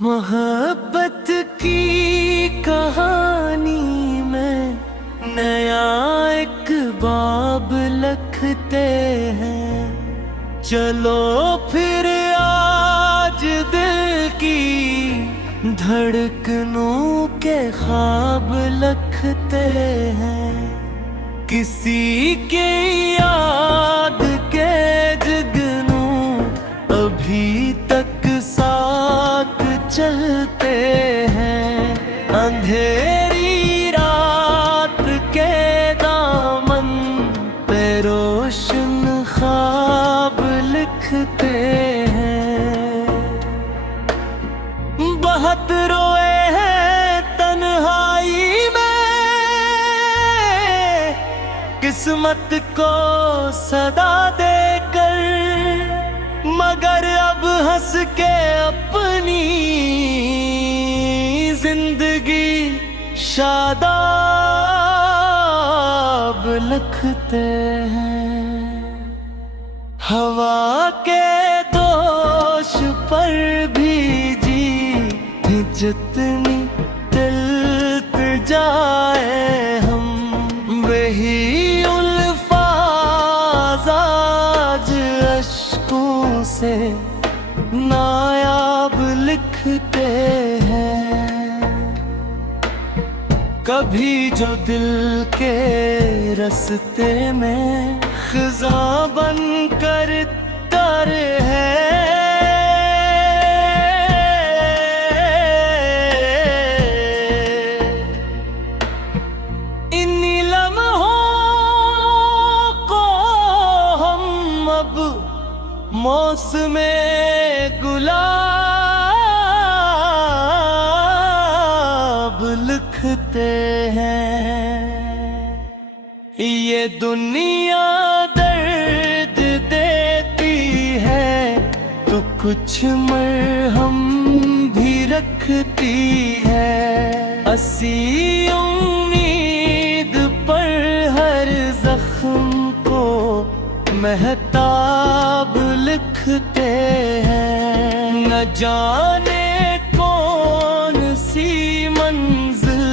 मोहब्बत की कहानी में नया एक बाब लिखते हैं। चलो फिर आज दिल की धड़कनों के ख्वाब लिखते हैं। किसी के याद के जुगनू अभी तक साथ चलते हैं। अंधेरी रात के दामन पे रोशन ख्वाब लिखते हैं। बहुत रोए हैं तन्हाई में, किस्मत को सदा देकर, मगर अब हंस के अपनी जिंदगी शादाब लिखते हैं। हवा के दोष पर भी जी जितनी तिलत जाए हम, वही से नायाब लिखते हैं। कभी जो दिल के रास्ते में खिज़ां बन कर तर है, इन्हीं लम्हों को हम अब मौसमे गुलाब लिखते हैं। ये दुनिया दर्द देती है तो कुछ मरहम भी रखती है। असी उम्मीद पर हर जख्म को महताब लिखते हैं। न जाने कौन सी मंजिल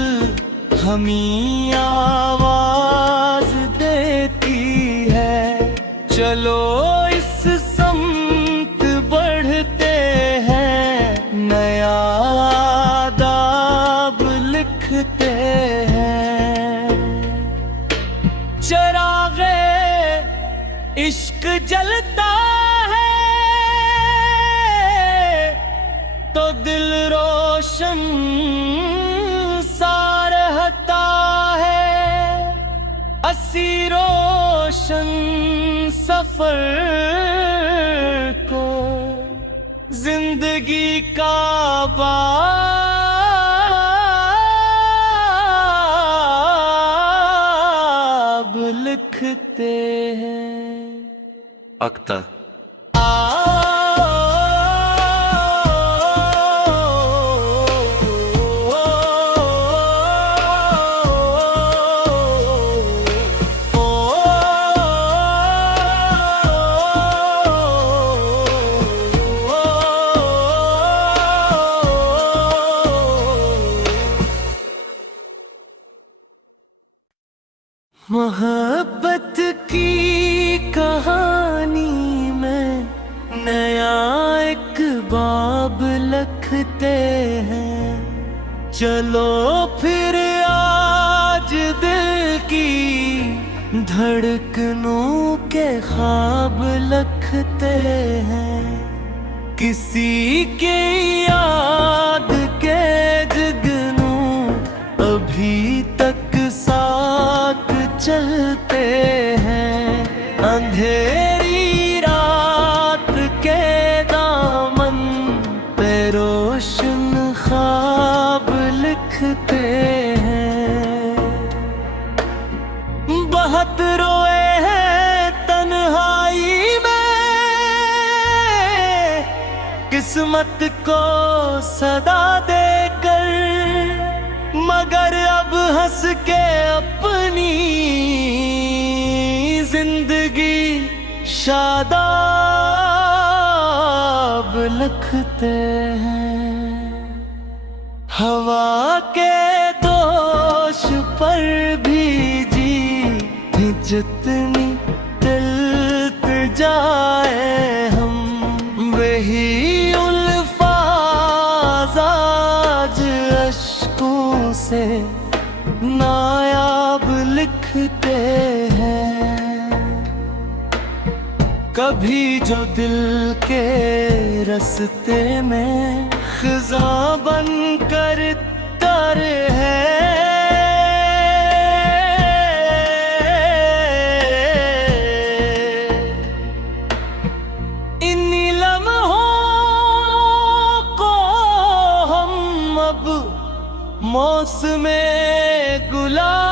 हमें आवाज देती है। चलो इस समत बढ़ते हैं, नया आदाब लिखते हैं। चरागे इश्क जलता है तो दिल रोशन सा रहता है। असी रोशन सफर को जिंदगी का बाब लिखते हैं। अख्तर मोहब्बत की कहानी में नया एक बाब लिखते हैं। चलो फिर आज दिल की धड़कनों के ख्वाब लिखते हैं। किसी के याद के जुगनू अभी तक साथ चलते हैं। अंधेरी रात के दामन पे रोशन ख्वाब लिखते हैं। बहुत रोए हैं तन्हाई में, किस्मत को सदा देकर, मगर अब हंस के अपनी जिंदगी शादाब लिखते हैं। हवा के दोष पर भी जी जितनी तिलत जाए हम, वही उल्फाज आज अश्कों से नायाब लिखते हैं। कभी जो दिल के रास्ते में ख़ज़ां बन कर तर है, इन्हीं लम्हों को हम अब मौसमे गुलाब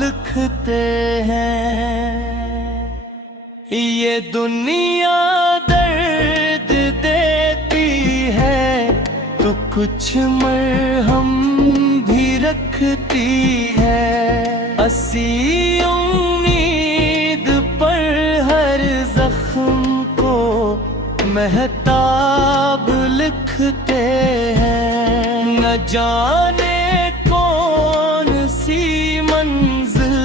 लिखते हैं। ये दुनिया दर्द देती है तो कुछ मरहम भी रखती है। असी उम्मीद पर हर जख्म को महताब लिखते हैं। न जाने कौन सी मंजिल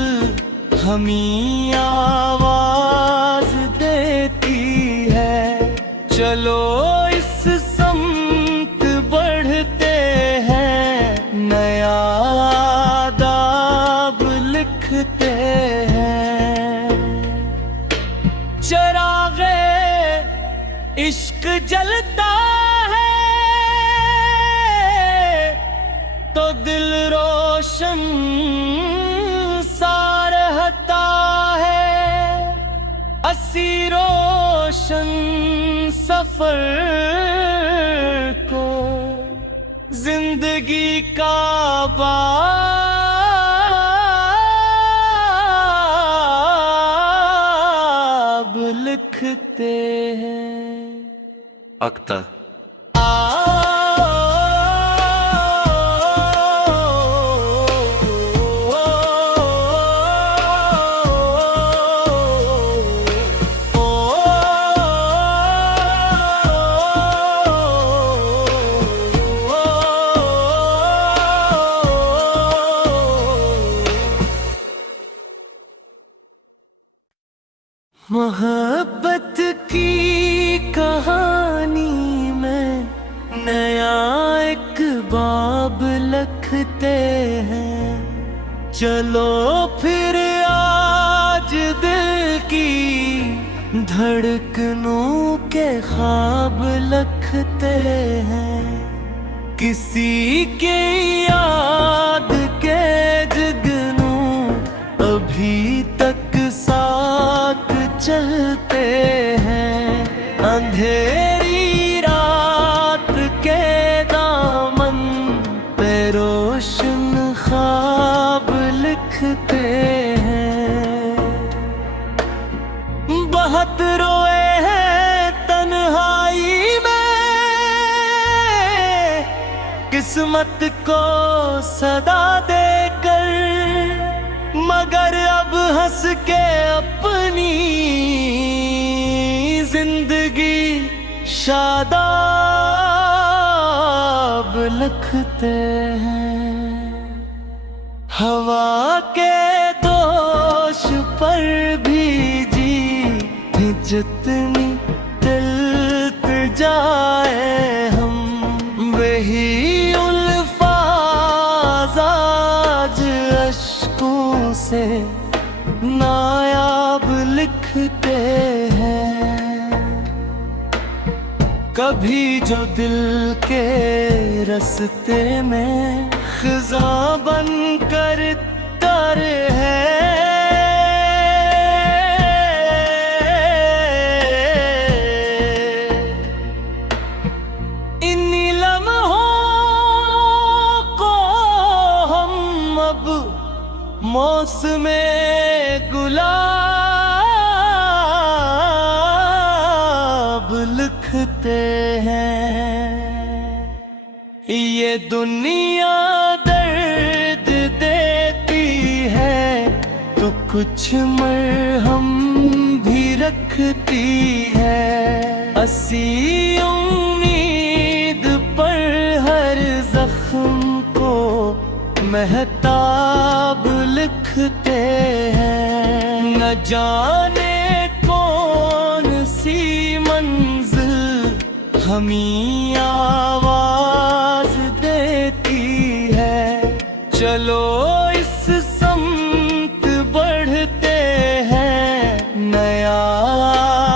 हमें आवाज देती है। चलो इस समत बढ़ते हैं, नया आदाब लिखते हैं। चिरागे इश्क जलता है तो दिल रोशन सा रहता है। असी रोशन सफर को जिंदगी का बाब लिखते हैं। अख्तर मोहब्बत की कहानी में नया एक बाब लिखते हैं। चलो फिर आज दिल की धड़कनों के ख्वाब लिखते हैं। किसी के याद के जुगनू अभी तक साथ चलते हैं। अंधेरी रात के दामन पे रोशन ख्वाब लिखते हैं। बहुत रोए हैं तन्हाई में, किस्मत को सदा देकर, मगर अब हंस के अपनी जिंदगी शादाब लिखते हैं। हवा के दोष पर भी जी जितनी तिलत जाए हम, वही उल्फाज आज अश्कों से नायाब लिखते हैं। कभी जो दिल के रास्ते में ख़ज़ां बन कर तर है, इन्हीं लम्हों को हम अब मौसमे गुलाब लिखते हैं। ये दुनिया दर्द देती है तो कुछ मरहम भी रखती है। असी महताब लिखते हैं। न जाने कौन सी मंजिल हमें आवाज देती है। चलो इस समत बढ़ते हैं, नया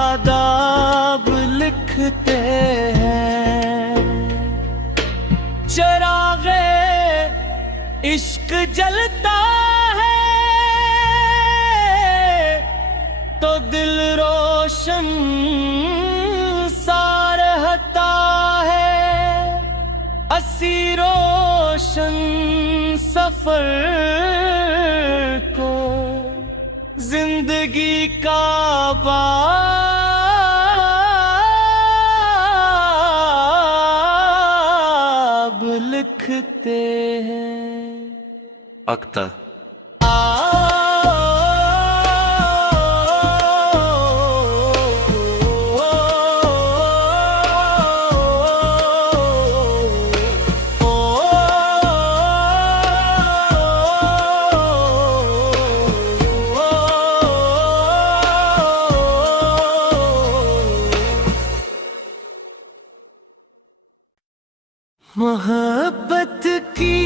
आदाब लिखते हैं। चरागे इश्क जलता है तो दिल रोशन सा रहता है। असी रोशन सफर को जिंदगी का बाब लिखते हैं। अख्तर। मोहब्बत की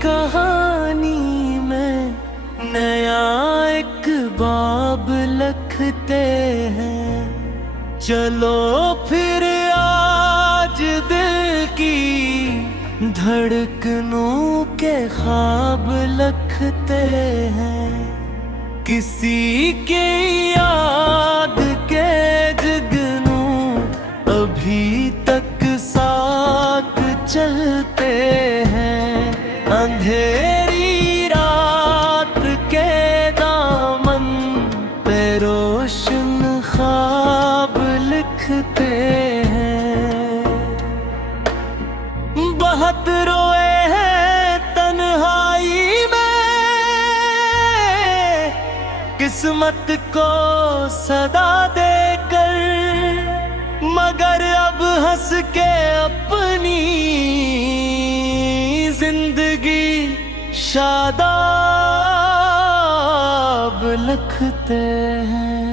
कहानी में नया एक बाब लिखते हैं। चलो फिर आज दिल की धड़कनों के ख्वाब लिखते हैं। किसी के याद के जुगनू अभी तक साथ चलते हैं। अंधेरी रात के दामन पे रोशन ख्वाब लिखते हैं। बहुत रोए हैं तन्हाई में, किस्मत को सदा देकर, मगर अब हंस के अपनी जिंदगी शादाब लिखते हैं।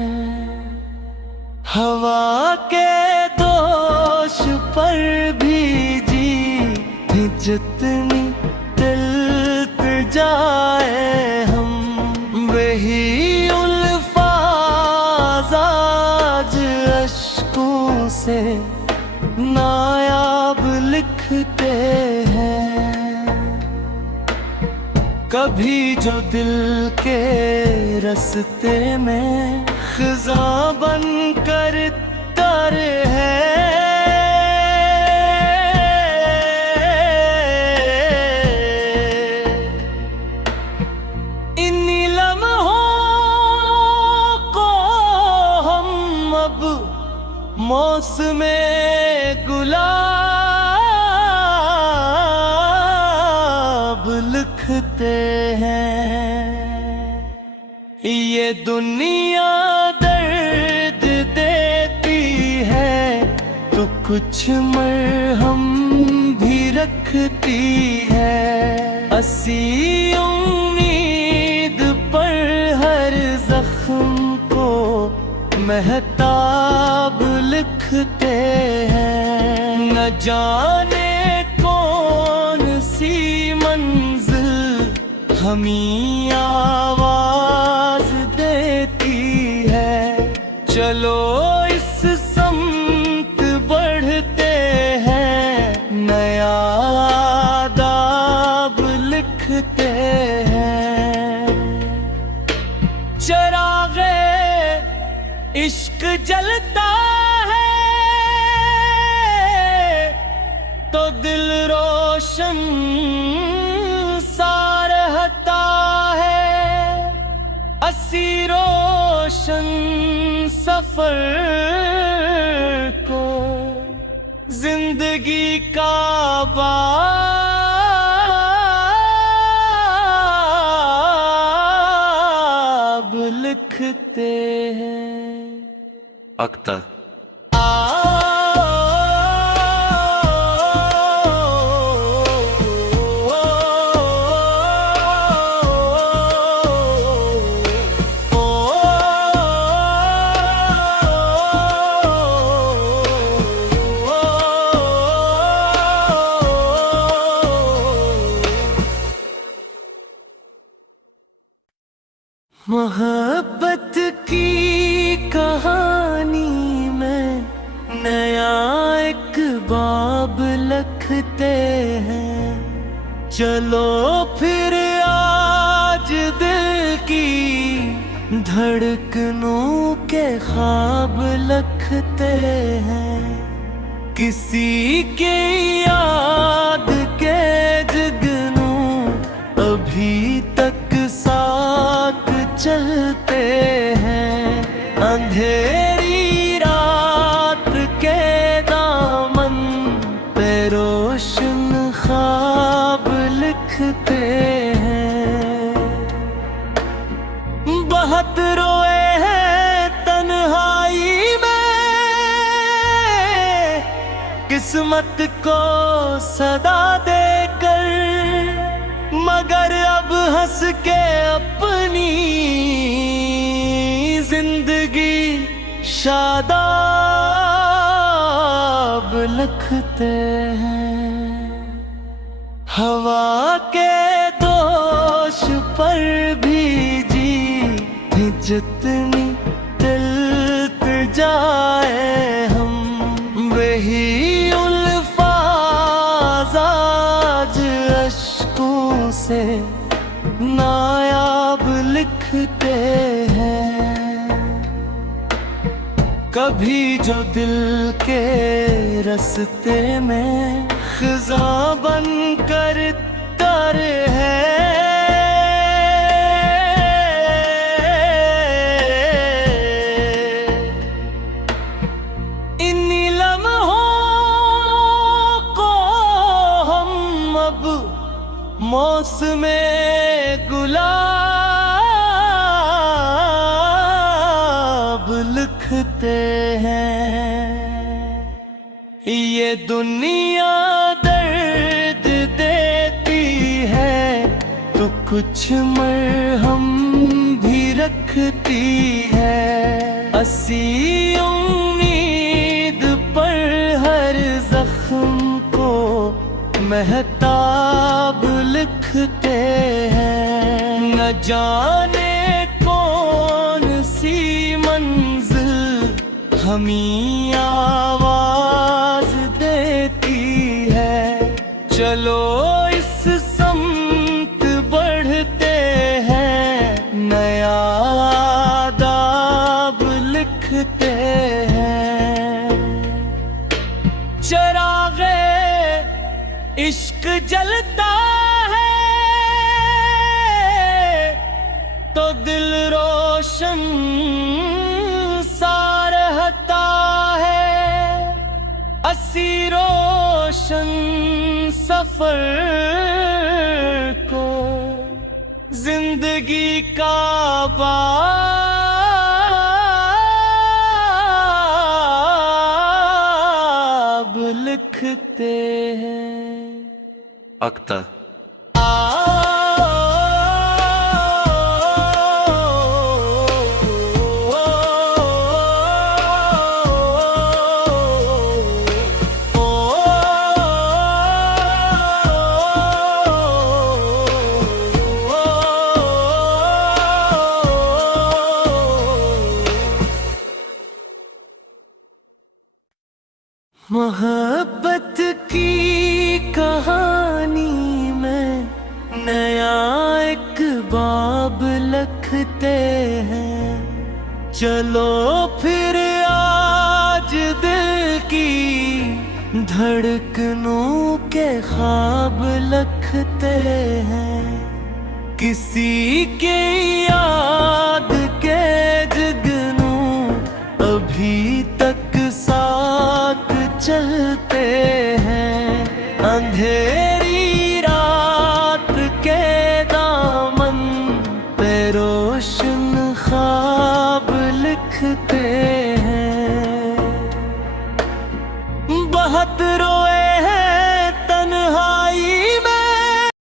हवा के दोष पर भी जी जितनी तिलत जाए हम, वही उल्फाज आज अश्कों से नायाब लिखते हैं। कभी जो दिल के रास्ते में खिज़ा बन कर तर है, इन्हीं लम्हों को हम अब मौसमे गुलाब लिखते हैं। ये दुनिया दर्द देती है तो कुछ मरहम भी रखती है। असी उम्मीद पर हर जख्म को महताब लिखते हैं। न जाने कौन सी मंजिल हमें आवाज देती है। चलो इस समत बढ़ते हैं, नया आदाब लिखते हैं। चरागे इश्क जलता है तो दिल रोशन सा रहता है। असी रोशन सफर को जिंदगी का बाब लिखते हैं। अख्तर। चलो फिर आज दिल की धड़कनों के ख्वाब लखते हैं, किसी के याद के जुगनू अभी तक साथ चलते हैं। अंधेरी रात के दामन पे रोशन ख्वाब लिखते हैं। बहुत रोए हैं तन्हाई में, किस्मत को सदा देकर, मगर अब हंस के अपनी जिंदगी शादाब लिखते हैं। हवा के दोष पर भी जी जितनी तिलत जाए हम, वही उल्फाज आज अश्कों से नायाब लिखते हैं। कभी जो दिल के रास्ते में खिज़ां बन कर तर है, इन्हीं लम्हों को हम अब मौसमे गुलाब लिखते हैं। ये दुनिया दर्द देती है तो कुछ मरहम भी रखती है। असी उम्मीद पर हर जख्म को महताब लिखते हैं। न जाने कौन सी मंजिल हमें आवाज देती है। चलो इस समत बढ़ते हैं, नया आदाब लिखते हैं। चरागे इश्क जलता है तो दिल रोशन सा रहता है। असी रोशन सफर को जिंदगी का बाब लिखते हैं। अख्तर। मोहब्बत की कहानी में नया एक बाब लिखते हैं। चलो फिर आज दिल की धड़कनों के ख्वाब लिखते हैं, किसी के याद के जुगनू अभी तक साथ चलते हैं। अंधेरी रात के दामन पे रोशन ख्वाब लिखते हैं। बहुत रोए